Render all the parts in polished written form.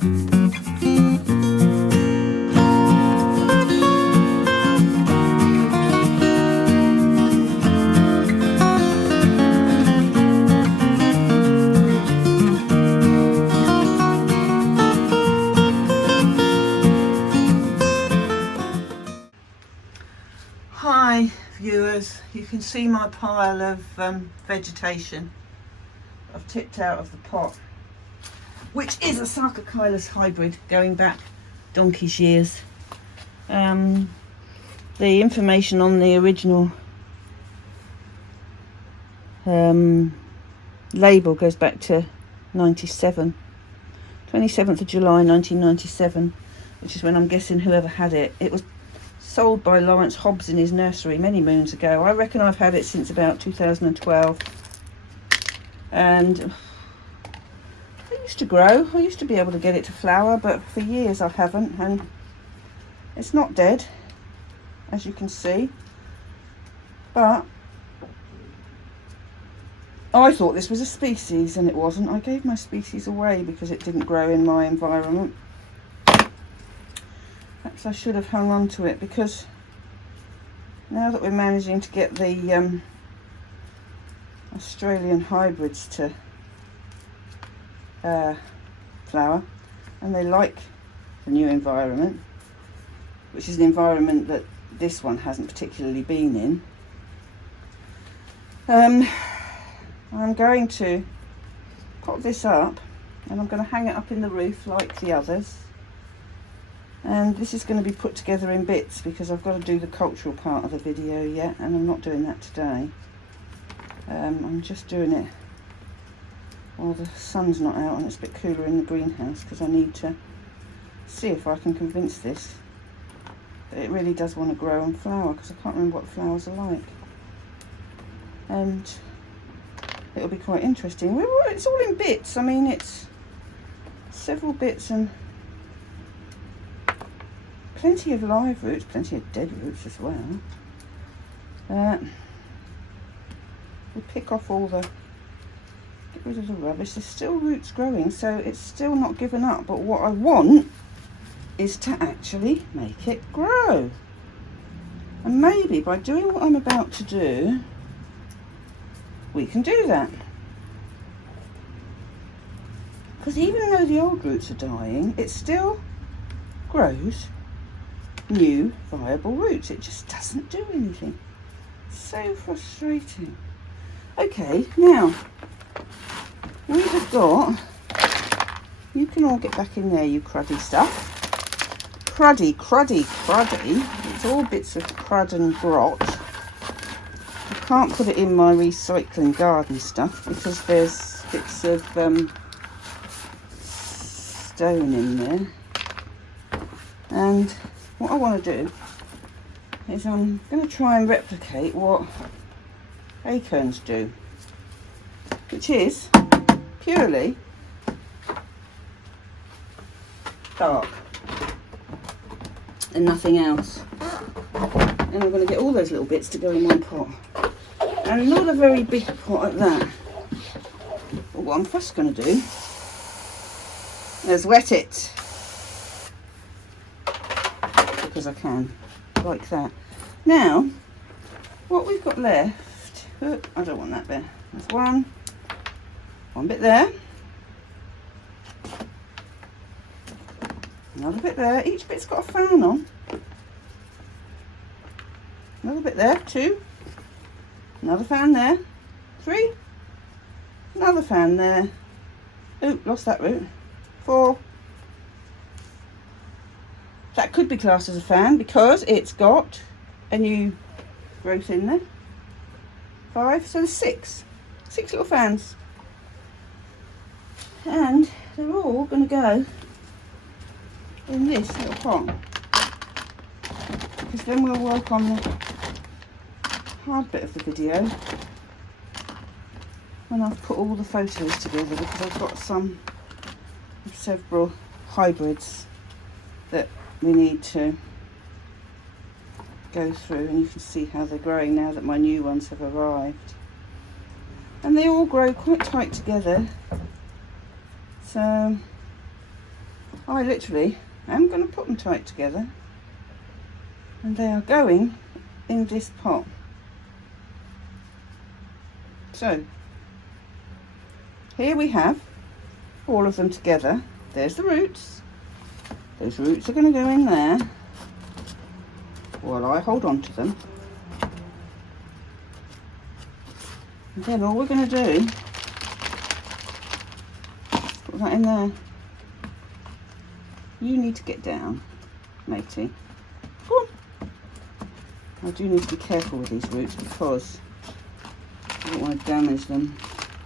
Hi viewers, you can see my pile of vegetation I've tipped out of the pot, which is a Sarcochilus hybrid going back donkey's years. The information on the original label goes back to 97, 27th of July 1997, which is when I'm guessing whoever had it. It was sold by Lawrence Hobbs in his nursery many moons ago. I reckon I've had it since about 2012, and it used to grow. I used to be able to get it to flower, but for years I haven't, and it's not dead, as you can see. But I thought this was a species, and it wasn't. I gave my species away because it didn't grow in my environment. Perhaps I should have hung on to it, because now that we're managing to get the Australian hybrids to flower, and they like the new environment, which is an environment that this one hasn't particularly been in, I'm going to pop this up, and I'm going to hang it up in the roof like the others. And this is going to be put together in bits because I've got to do the cultural part of the video yet, and I'm not doing that today. I'm just doing it while the sun's not out and it's a bit cooler in the greenhouse, because I need to see if I can convince this that it really does want to grow and flower, because I can't remember what the flowers are like. And it'll be quite interesting. It's all in bits. I mean, it's several bits and plenty of live roots, plenty of dead roots as well. We'll pick off all the, get rid of the rubbish. There's still roots growing, so it's still not given up. But what I want is to actually make it grow. And maybe by doing what I'm about to do, we can do that. Because even though the old roots are dying, it still grows new viable roots. It just doesn't do anything. So frustrating. Okay, now we have got, you can all get back in there, you cruddy stuff. Cruddy. It's all bits of crud and grot. I can't put it in my recycling garden stuff because there's bits of stone in there. And what I want to do is I'm going to try and replicate what acorns do, which is purely dark and nothing else. And I'm going to get all those little bits to go in one pot, and not a very big pot at that. But what I'm first going to do is wet it, because I can, like that. Now, what we've got left, I don't want that bit. There's one bit there, another bit there. Each bit's got a fan on. Another bit there, 2, another fan there, 3, another fan there. Oop, lost that root. 4. That could be classed as a fan because it's got a new growth in there. 5, so there's 6 little fans, and they're all going to go in this little pot, because then we'll work on the hard bit of the video when I've put all the photos together, because I've got several hybrids that we need to go through, and you can see how they're growing now that my new ones have arrived. And they all grow quite tight together, so I literally am going to put them tight together, and they are going in this pot. So here we have all of them together. There's the roots. Those roots are going to go in there while I hold on to them. And then all we're going to do, put that in there. You need to get down, matey. Go on. I do need to be careful with these roots because I don't want to damage them,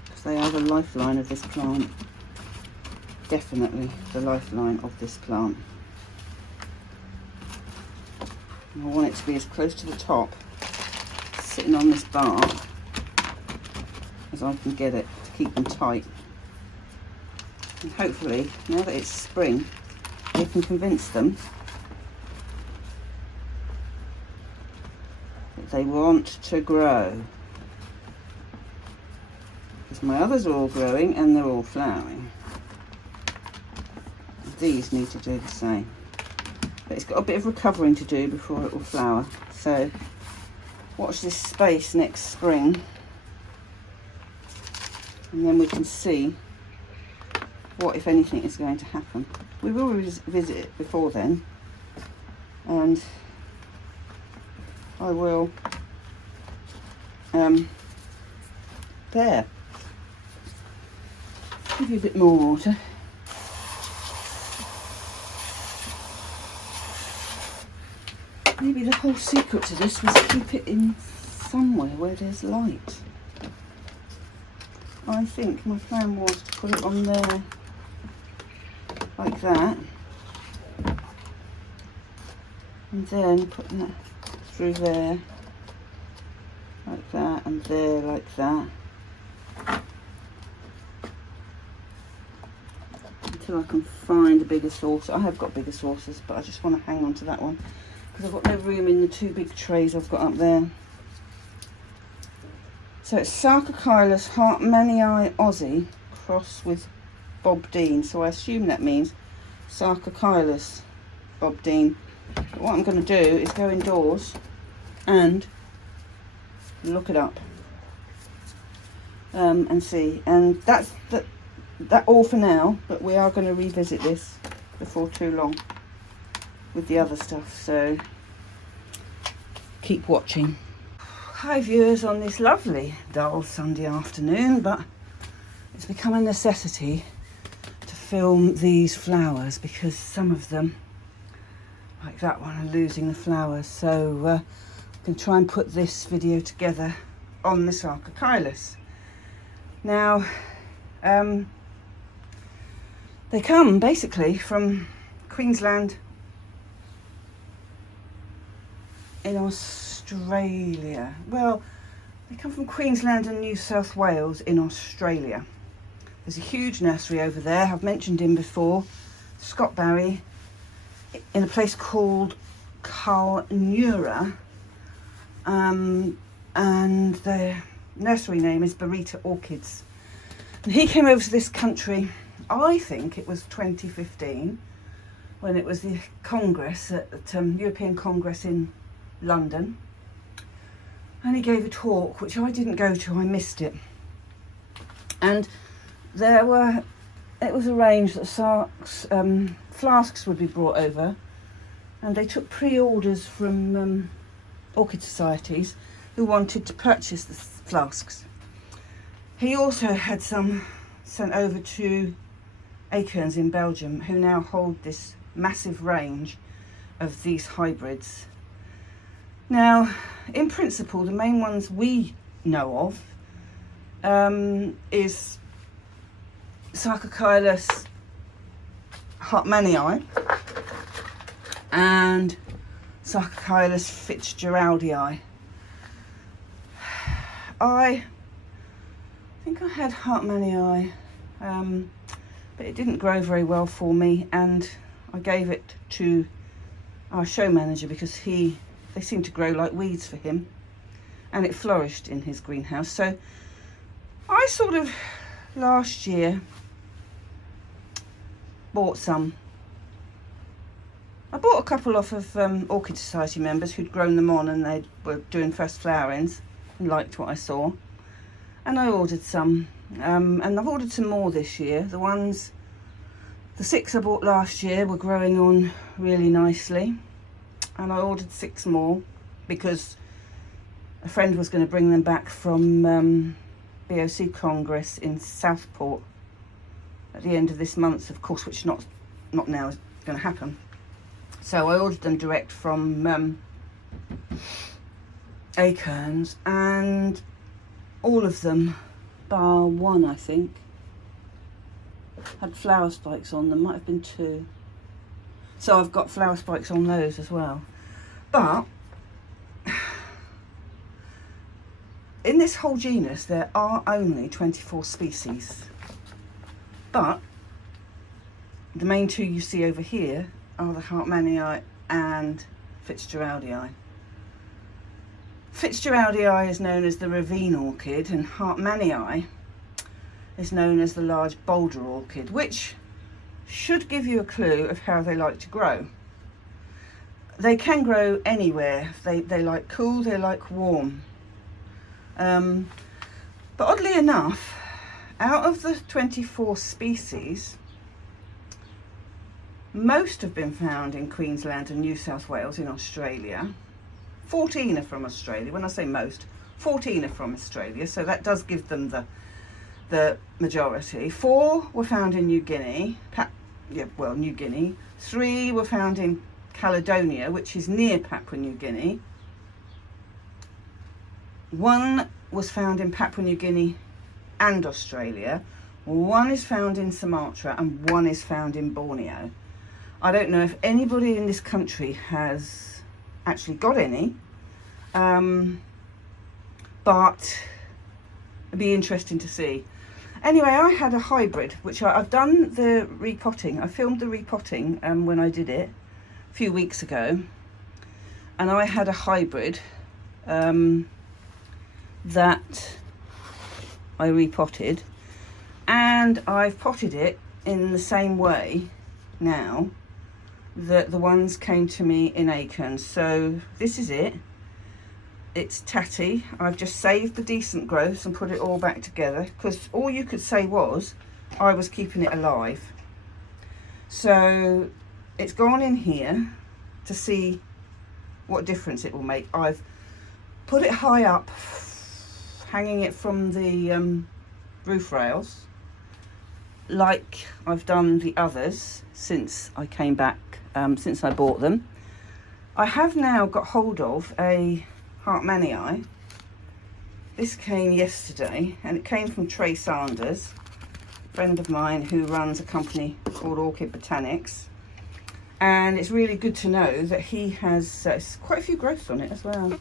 because they are the lifeline of this plant. Definitely the lifeline of this plant. And I want it to be as close to the top, sitting on this bark, as I can get it to keep them tight. And hopefully, now that it's spring, I can convince them that they want to grow. Because my others are all growing and they're all flowering. These need to do the same. But it's got a bit of recovering to do before it will flower. So watch this space next spring, and then we can see what, if anything, is going to happen. We will visit it before then, and I will there, give you a bit more water. Maybe the whole secret to this was to keep it in somewhere where there's light. I think my plan was to put it on there like that, and then put that through there like that, and there like that, until I can find a bigger saucer. I have got bigger saucers, but I just want to hang on to that one because I've got no room in the two big trays I've got up there. So it's Sarcochilus Hartmannii Aussie cross with Bob Dean. So I assume that means Sarcochilus Bob Dean. But what I'm going to do is go indoors and look it up and see. And that's that all for now, but we are going to revisit this before too long with the other stuff, so keep watching. Hi viewers on this lovely dull Sunday afternoon, but it's become a necessity to film these flowers because some of them, like that one, are losing the flowers. So I'm going to try and put this video together on the Sarcochilus. Now they come basically from Queensland in Australia. Well, they come from Queensland and New South Wales in Australia. There's a huge nursery over there. I've mentioned him before, Scott Barry, in a place called Carnura, and the nursery name is Burrito Orchids. And he came over to this country, I think it was 2015, when it was the Congress at European Congress in London, and he gave a talk which I didn't go to, I missed it, and it was arranged that flasks would be brought over, and they took pre-orders from orchid societies who wanted to purchase the flasks. He also had some sent over to Acorns in Belgium, who now hold this massive range of these hybrids. Now, in principle, the main ones we know of is Sarcochilus Hartmannii and Sarcochilus Fitzgeraldii. I think I had Hartmannii, but it didn't grow very well for me, and I gave it to our show manager because they seemed to grow like weeds for him, and it flourished in his greenhouse. So I sort of last year bought some bought a couple off of Orchid Society members who'd grown them on, and they were doing first flowerings and liked what I saw. And I ordered some, and I've ordered some more this year. The 6 I bought last year were growing on really nicely, and I ordered 6 more because a friend was going to bring them back from BOC Congress in Southport at the end of this month, of course, which not now is going to happen. So I ordered them direct from Acorns, and all of them, bar one I think, had flower spikes on them. Might have been 2. So I've got flower spikes on those as well. But in this whole genus there are only 24 species. But the main 2 you see over here are the Hartmannii and Fitzgeraldii. Fitzgeraldii is known as the ravine orchid, and Hartmannii is known as the large boulder orchid, which should give you a clue of how they like to grow. They can grow anywhere. They like cool, they like warm. But oddly enough, out of the 24 species, most have been found in Queensland and New South Wales in Australia. 14 are from Australia. When I say most, 14 are from Australia, so that does give them the majority. 4 were found in New Guinea. New Guinea. 3 were found in Caledonia, which is near Papua New Guinea. 1 was found in Papua New Guinea and Australia. 1 is found in Sumatra, and 1 is found in Borneo. I don't know if anybody in this country has actually got any, but it'd be interesting to see. Anyway, I had a hybrid, which I've done the repotting. I filmed the repotting when I did it a few weeks ago, and I had a hybrid that I repotted, and I've potted it in the same way now that the ones came to me in Acorns. So this is it. It's tatty. I've just saved the decent growths and put it all back together, because all you could say was I was keeping it alive. So it's gone in here to see what difference it will make. I've put it high up, hanging it from the roof rails, like I've done the others since I came back, since I bought them. I have now got hold of a Hartmannii. This came yesterday, and it came from Trey Sanders, a friend of mine who runs a company called Orchid Botanics, and it's really good to know that he has quite a few growths on it as well.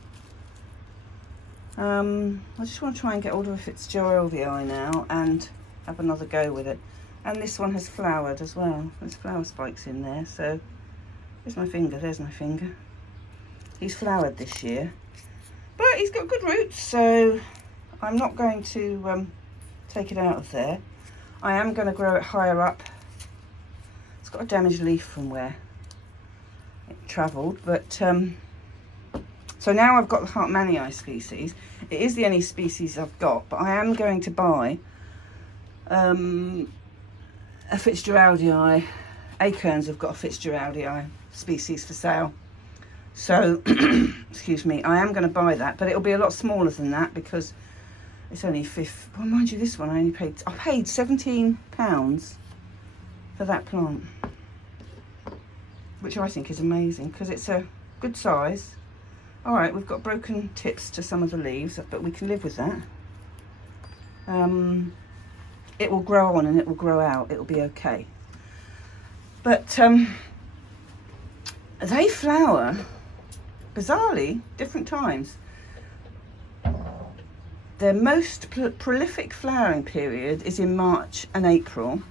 I just want to try and get hold of a Fitzgeraldii now and have another go with it. And this one has flowered as well. There's flower spikes in there. So there's my finger. There's my finger. He's flowered this year, but he's got good roots, so I'm not going to take it out of there. I am going to grow it higher up. It's got a damaged leaf from where it travelled, but so now I've got the Hartmannii species. It is the only species I've got, but I am going to buy a Fitzgeraldii. Acorns have got a Fitzgeraldii species for sale. So, excuse me, I am going to buy that, but it'll be a lot smaller than that because it's only well, mind you, this one I paid £17 for that plant, which I think is amazing because it's a good size. All right, we've got broken tips to some of the leaves, but we can live with that. It will grow on and it will grow out. It'll be okay. But they flower, bizarrely, different times. Their most prolific flowering period is in March and April,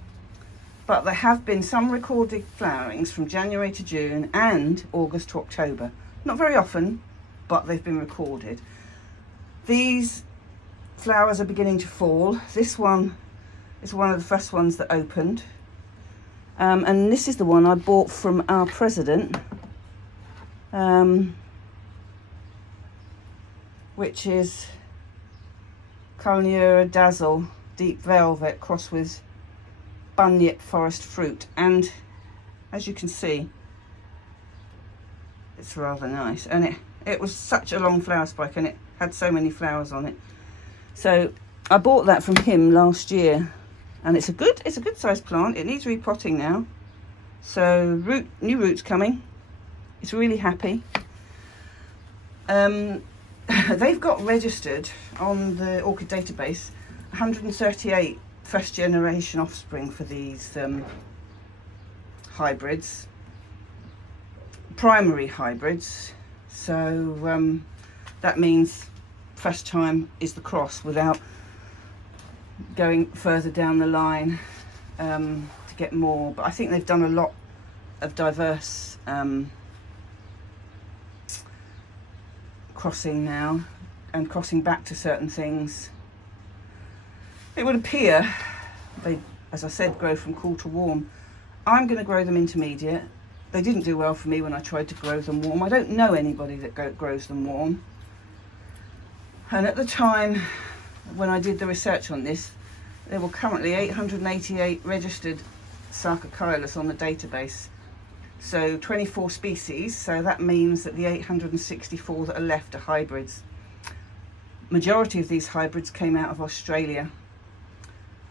but there have been some recorded flowerings from January to June and August to October. Not very often, but they've been recorded. These flowers are beginning to fall. This one is one of the first ones that opened. And this is the one I bought from our president which is Culnura Dazzle Deep Velvet crossed with Bunyip Forest Fruit, and as you can see, it's rather nice, and it was such a long flower spike and it had so many flowers on it. So I bought that from him last year, and it's a good sized plant. It needs repotting now, so new roots coming. It's really happy. They've got registered on the Orchid database 138 first generation offspring for these hybrids, primary hybrids. So that means first time is the cross without going further down the line to get more. But I think they've done a lot of diverse crossing now, and crossing back to certain things. It would appear they, as I said, grow from cool to warm. I'm going to grow them intermediate. They didn't do well for me when I tried to grow them warm. I don't know anybody that grows them warm. And at the time when I did the research on this, there were currently 888 registered Sarcochilus on the database. So 24 species, so that means that the 864 that are left are hybrids. Majority of these hybrids came out of Australia.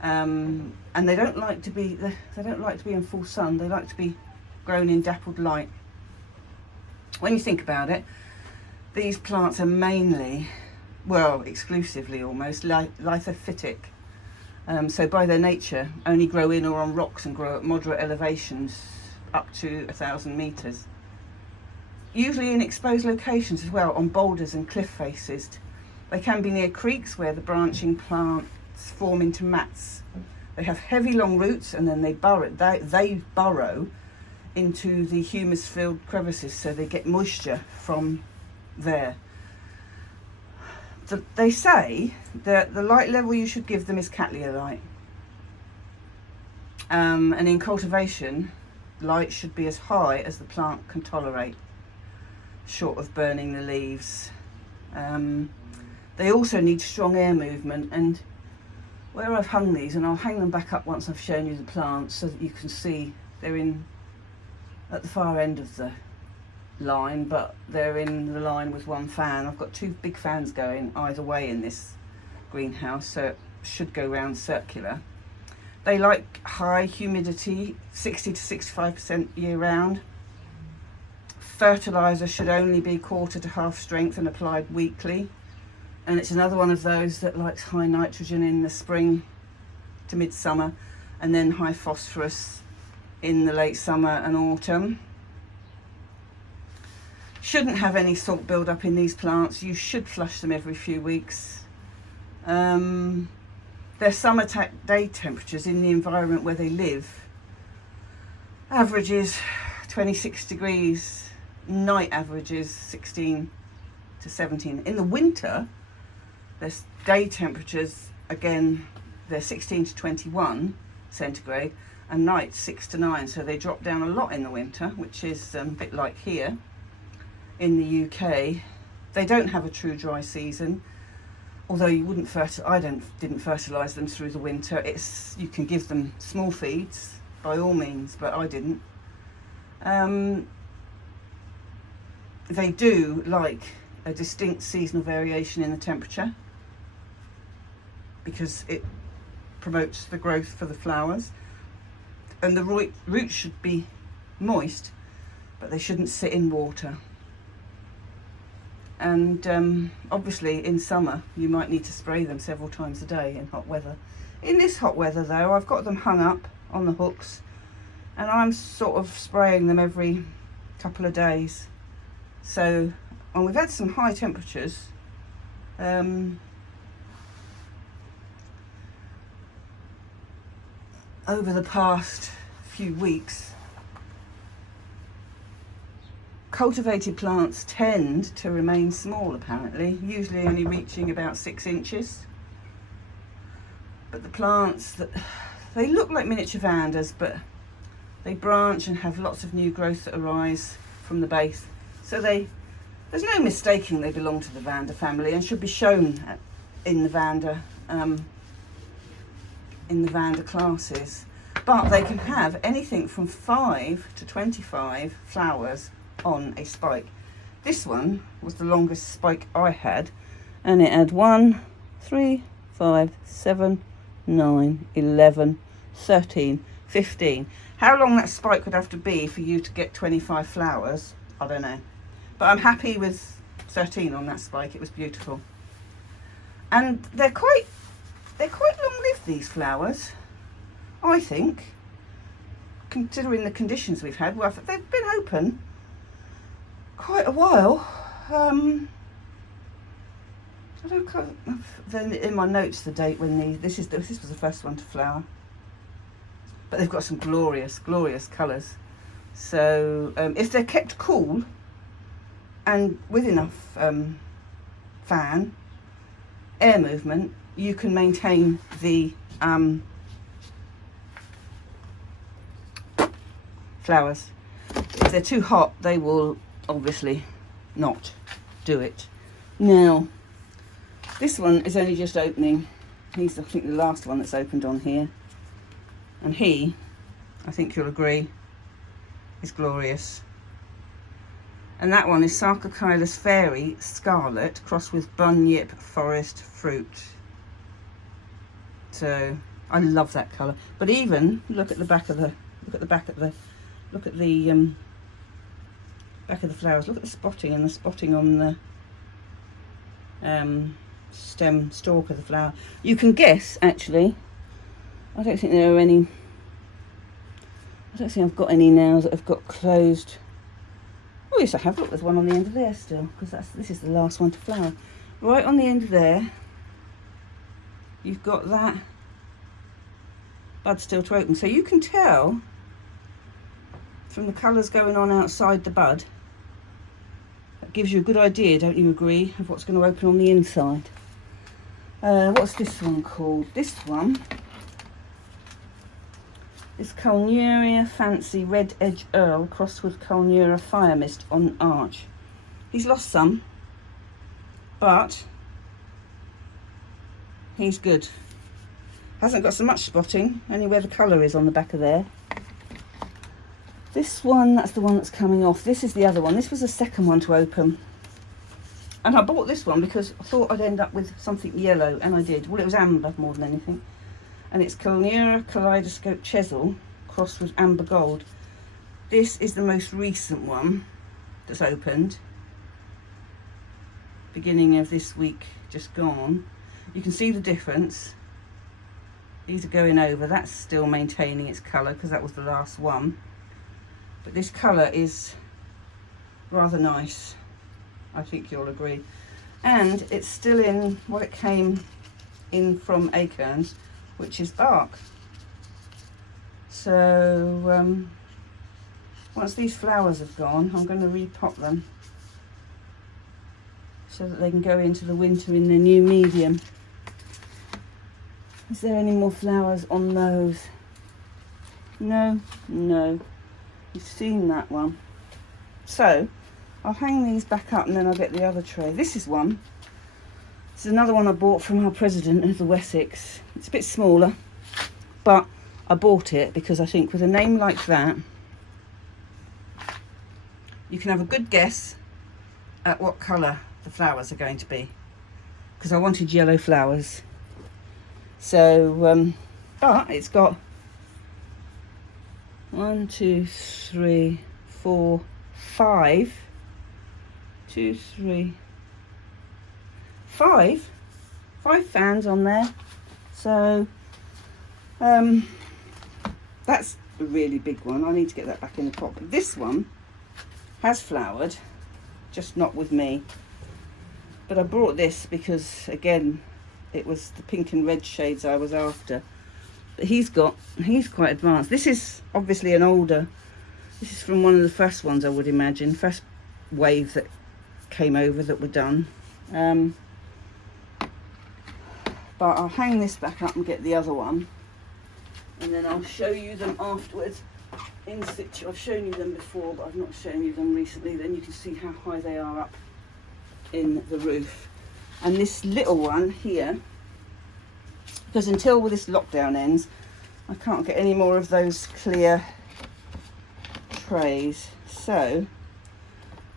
And they don't like to be in full sun. They like to be grown in dappled light. When you think about it, these plants are mainly, well, exclusively almost lithophytic. So by their nature, only grow in or on rocks and grow at moderate elevations up to 1,000 meters. Usually in exposed locations as well, on boulders and cliff faces. They can be near creeks where the branching plants form into mats. They have heavy long roots, and then they burrow into the humus-filled crevices, so they get moisture from there. They say that the light level you should give them is Cattleya light. And in cultivation, light should be as high as the plant can tolerate, short of burning the leaves. They also need strong air movement, and where I've hung these, and I'll hang them back up once I've shown you the plants so that you can see, they're at the far end of the line, but they're in the line with one fan. I've got two big fans going either way in this greenhouse, so it should go round circular. They like high humidity, 60 to 65% year round. Fertiliser should only be quarter to half strength and applied weekly. And it's another one of those that likes high nitrogen in the spring to midsummer, and then high phosphorus in the late summer and autumn. Shouldn't have any salt build-up in these plants. You should flush them every few weeks. Their summer day temperatures in the environment where they live averages 26 degrees, night averages 16 to 17. In the winter, their day temperatures, again, they're 16 to 21 centigrade, and night 6 to 9, so they drop down a lot in the winter, which is a bit like here in the UK. They don't have a true dry season, although you wouldn't didn't fertilise them through the winter. You can give them small feeds by all means, but I didn't. They do like a distinct seasonal variation in the temperature because it promotes the growth for the flowers, and the roots should be moist, but they shouldn't sit in water. And obviously in summer you might need to spray them several times a day in hot weather. In this hot weather though, I've got them hung up on the hooks, and I'm sort of spraying them every couple of days. So, and we've had some high temperatures. Over the past few weeks. Cultivated plants tend to remain small apparently, usually only reaching about 6 inches. But the plants, they look like miniature vandas, but they branch and have lots of new growth that arise from the base. So there's no mistaking they belong to the Vanda family and should be shown in the Vanda classes. But they can have anything from 5 to 25 flowers on a spike. This one was the longest spike I had, and it had 1, 3, 5, 7, 9, 11, 13, 15. How long that spike would have to be for you to get 25 flowers, I don't know. But I'm happy with 13 on that spike. It was beautiful. And they're quite long-lived, these flowers, I think, considering the conditions we've had. Well, they've been open quite a while. I don't. Then in my notes the date when this was the first one to flower. But they've got some glorious colours. So if they're kept cool and with enough fan air movement, you can maintain the flowers. If they're too hot, they will obviously not do it. Now, this one is only just opening. He's, I think, the last one that's opened on here. And he, I think you'll agree, is glorious. And that one is Sarcochilus Fairy Scarlet crossed with Bunyip Forest Fruit. So I love that colour. But even look at the back of the back of the flowers. Look at the spotting and the spotting on the stem stalk of the flower. You can guess, actually. I don't think there are any. I don't think I've got any now that have got closed. Oh yes, I have. Look, there's one on the end of there still, because this is the last one to flower. Right on the end of there, you've got that bud still to open. So you can tell from the colours going on outside the bud. That gives you a good idea, don't you agree, of what's going to open on the inside. What's this one called? This one is Culnuria Fancy Red Edge Earl crossed with Culnuria Fire Mist on Arch. He's lost some, but he's good. Hasn't got so much spotting, only where the colour is on the back of there. This one, that's the one that's coming off. This is the other one. This was the second one to open. And I bought this one because I thought I'd end up with something yellow, and I did. Well, it was amber more than anything. And it's Culnuria Kaleidoscope Chesil crossed with Amber Gold. This is the most recent one that's opened. Beginning of this week, just gone. You can see the difference. These are going over. That's still maintaining its colour because that was the last one. But this colour is rather nice. I think you'll agree. And it's still in what it came in from Acorns, which is bark. So once these flowers have gone, I'm going to repot them so that they can go into the winter in the new medium. Is there any more flowers on those? No. You've seen that one. So I'll hang these back up and then I'll get the other tray. This is one. This is another one I bought from our president of the Wessex. It's a bit smaller, but I bought it because I think with a name like that, you can have a good guess at what colour the flowers are going to be. Because I wanted yellow flowers. So, but it's got 1, 2, 3, 4, 5. 2, 3, 5 fans on there. So that's a really big one. I need to get that back in the pot. But this one has flowered, just not with me. But I brought this because, again, it was the pink and red shades I was after. But he's quite advanced. This is obviously an older. This is from one of the first ones, I would imagine. First wave that came over that were done. But I'll hang this back up and get the other one, and then I'll show you them afterwards. in situ. I've shown you them before, but I've not shown you them recently. Then you can see how high they are up in the roof. And this little one here, because until this lockdown ends, I can't get any more of those clear trays. So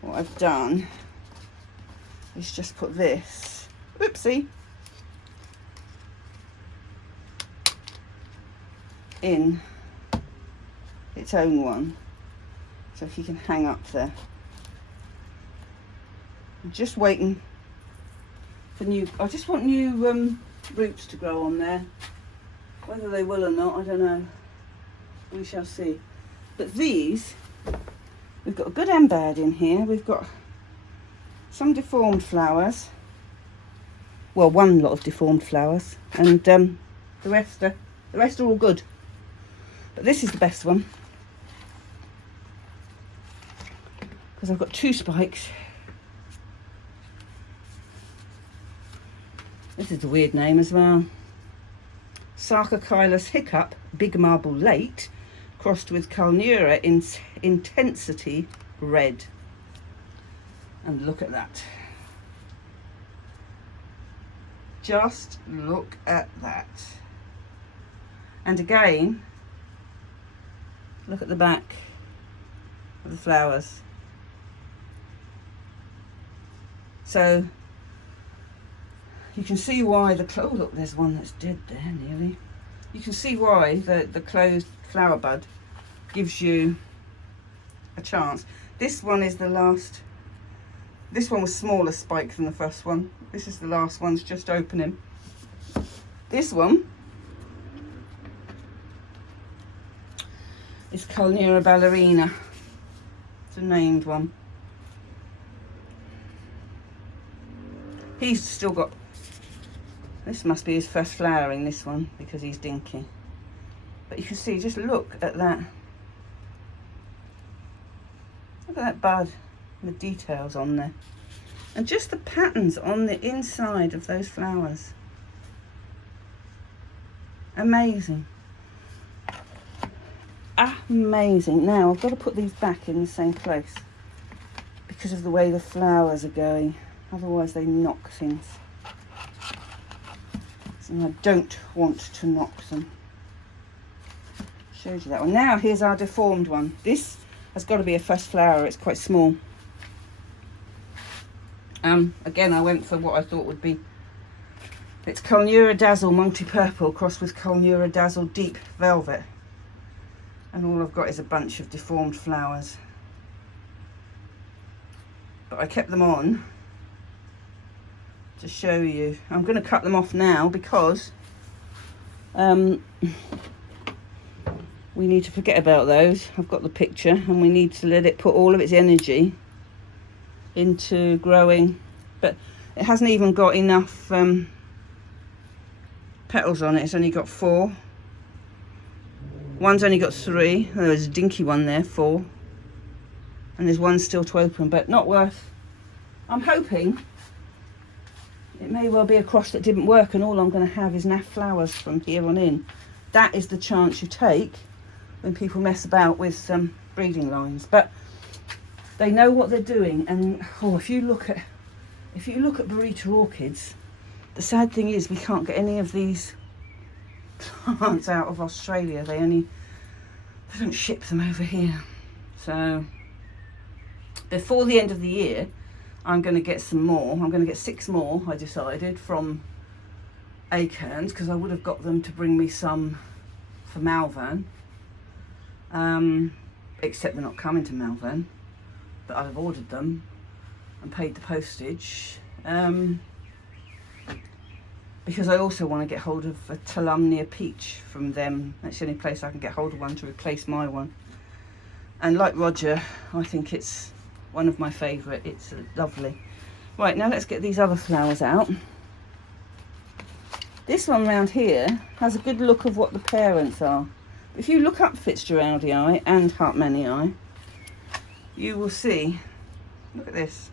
what I've done is just put this, oopsie, in its own one, so he can hang up there. I'm just waiting for new, I just want new roots to grow on there. Whether they will or not, I don't know. We shall see. But these, we've got a good and bad in here. We've got some deformed flowers. Well, one lot of deformed flowers, and the rest are all good. But this is the best one because I've got 2 spikes. This is a weird name as well. Sarcochilus hiccup, big marble late, crossed with Calnura in intensity red. And look at that. Just look at that. And again, look at the back of the flowers. So you can see why the, oh look, there's one that's dead there nearly. You can see why the closed flower bud gives you a chance. This one is the last, this one was smaller spike than the first one. This is the last one's just opening. This one is Calnura ballerina. It's a named one. He's still got, this must be his first flowering, this one, because he's dinky. But you can see, just look at that. Look at that bud, the details on there. And just the patterns on the inside of those flowers. Amazing. Amazing. Now, I've got to put these back in the same place because of the way the flowers are going. Otherwise, they knock things. And I don't want to knock them. Showed you that one. Now here's our deformed one. This has got to be a first flower. It's quite small. Again, I went for what I thought would be. It's Calnura Dazzle Multi-Purple crossed with Calnura Dazzle Deep Velvet. And all I've got is a bunch of deformed flowers. But I kept them on to show you. I'm going to cut them off now because we need to forget about those. I've got the picture and we need to let it put all of its energy into growing, but it hasn't even got enough petals on it. It's only got 4. One's only got 3. Oh, there's a dinky one there, 4, and there's one still to open, but not worth. I'm hoping it may well be a cross that didn't work and all I'm going to have is naff flowers from here on in. That is the chance you take when people mess about with breeding lines, but they know what they're doing. And oh, if you look at burrito orchids, the sad thing is we can't get any of these plants out of Australia. They don't ship them over here. So before the end of the year, I'm going to get some more. I'm going to get 6 more, I decided, from Acorns, because I would have got them to bring me some for Malvern. Except they're not coming to Malvern, but I've ordered them and paid the postage. Because I also want to get hold of a Tulumnia peach from them. That's the only place I can get hold of one to replace my one. And like Roger, I think it's one of my favourite. It's lovely. Right, now let's get these other flowers out. This one round here has a good look of what the parents are. If you look up Fitzgeraldii and Hartmannii, you will see, look at this.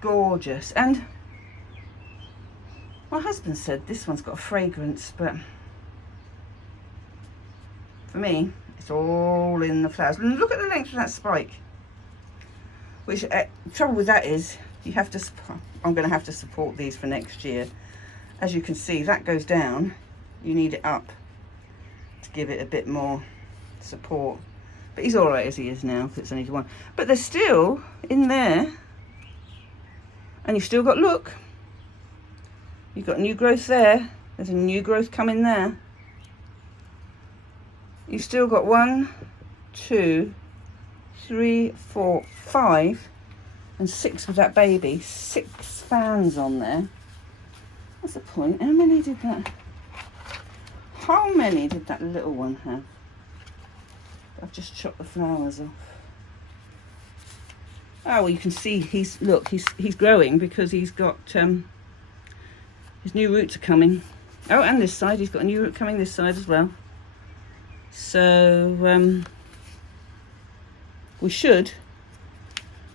Gorgeous. And my husband said this one's got a fragrance, but for me, It's all in the flowers. And look at the length of that spike. Which, the trouble with that is, you have to, I'm going to have to support these for next year. As you can see, that goes down. You need it up to give it a bit more support. But he's all right as he is now, because it's only one. But they're still in there. And you've still got, look. You've got new growth there. There's a new growth coming there. You've still got 1, 2, 3, 4, 5, and 6 with that baby. 6 fans on there. What's the point? How many did that? How many did that little one have? I've just chopped the flowers off. Oh, well, you can see he's growing because he's got his new roots are coming. Oh, and this side, he's got a new root coming this side as well. So we should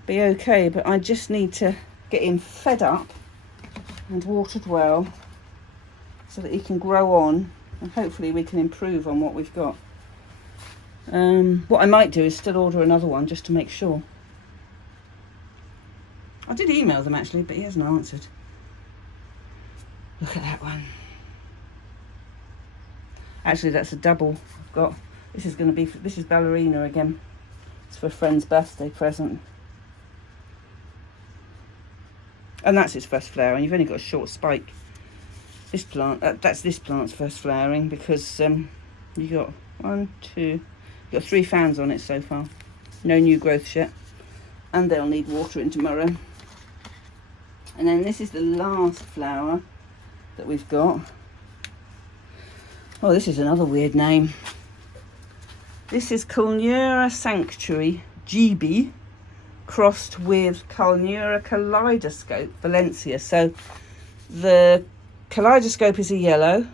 be okay, but I just need to get him fed up and watered well so that he can grow on, and hopefully we can improve on what we've got. What I might do is still order another one just to make sure. I did email them actually, but he hasn't answered. Look at that one. Actually, that's a double I've got. This is Ballerina again. It's for a friend's birthday present. And that's its first flower, and you've only got a short spike. This plant, that's this plant's first flowering, because you got 1, 2, you got 3 fans on it so far. No new growth yet, and they'll need watering tomorrow. And then this is the last flower that we've got. Oh, this is another weird name. This is Culnura Sanctuary GB crossed with Culnura Kaleidoscope Valencia. So the kaleidoscope is a yellow.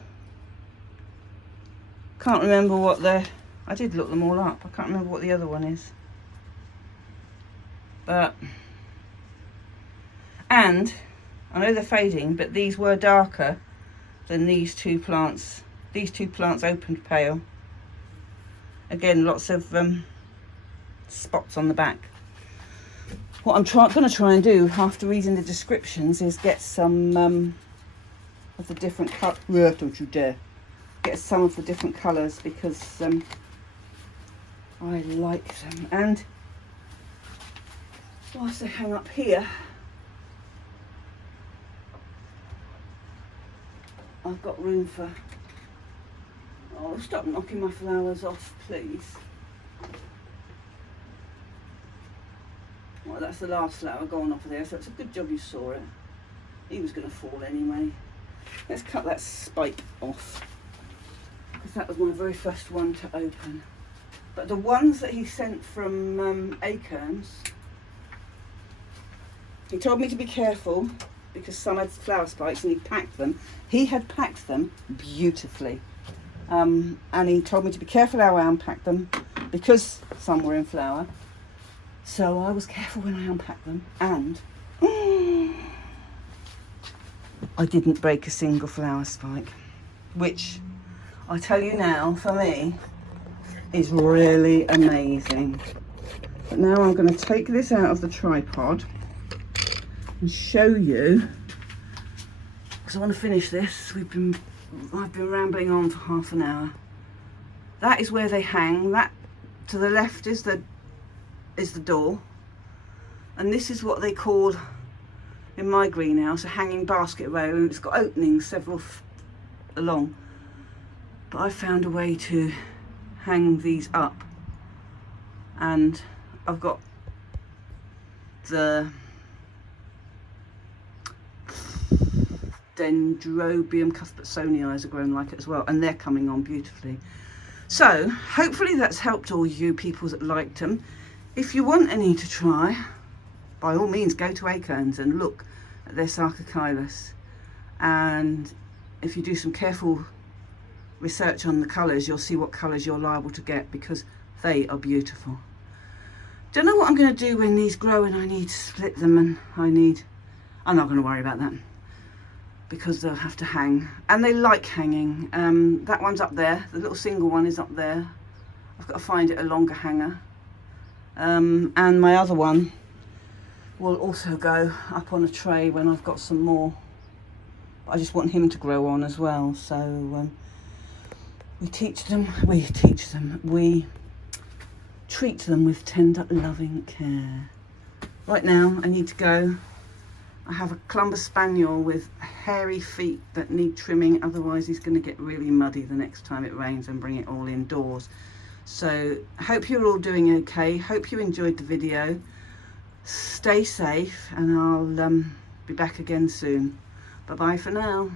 Can't remember what I did look them all up. I can't remember what the other one is. And I know they're fading, but these were darker than these two plants. These two plants opened pale. Again, lots of spots on the back. What I'm going to try and do after reading the descriptions is get some of the different colours. Don't you dare! Get some of the different colours, because I like them. And whilst they hang up here, I've got room for... Oh, stop knocking my flowers off, please. Well, that's the last flower going off of there, so it's a good job you saw it. He was going to fall anyway. Let's cut that spike off, because that was my very first one to open. But the ones that he sent from Acorns, he told me to be careful because some had flower spikes and he packed them. He had packed them beautifully. And he told me to be careful how I unpacked them because some were in flower. So I was careful when I unpacked them, and I didn't break a single flower spike, which I tell you now, for me, is really amazing. But now I'm going to take this out of the tripod and show you, because I want to finish this. I've been rambling on for half an hour. That is where they hang. That to the left is the door, and this is what they call in my greenhouse a hanging basket rail, and it's got openings several along. But I found a way to hang these up, and I've got the Dendrobium cuthbertsonii are grown like it as well, and they're coming on beautifully. So hopefully that's helped all you people that liked them. If you want any to try, by all means go to Acorns and look at their Sarcochilus, and if you do some careful research on the colours, you'll see what colours you're liable to get, because they are beautiful. Don't know what I'm going to do when these grow and I need to split them, and I'm not going to worry about that, because they'll have to hang, and they like hanging. That one's up there, the little single one is up there. I've got to find it a longer hanger. And my other one will also go up on a tray when I've got some more. I just want him to grow on as well. So we treat them with tender, loving care. Right now, I need to go. I have a Clumber Spaniel with hairy feet that need trimming, otherwise he's going to get really muddy the next time it rains and bring it all indoors. So, hope you're all doing okay. Hope you enjoyed the video. Stay safe, and I'll be back again soon. Bye-bye for now.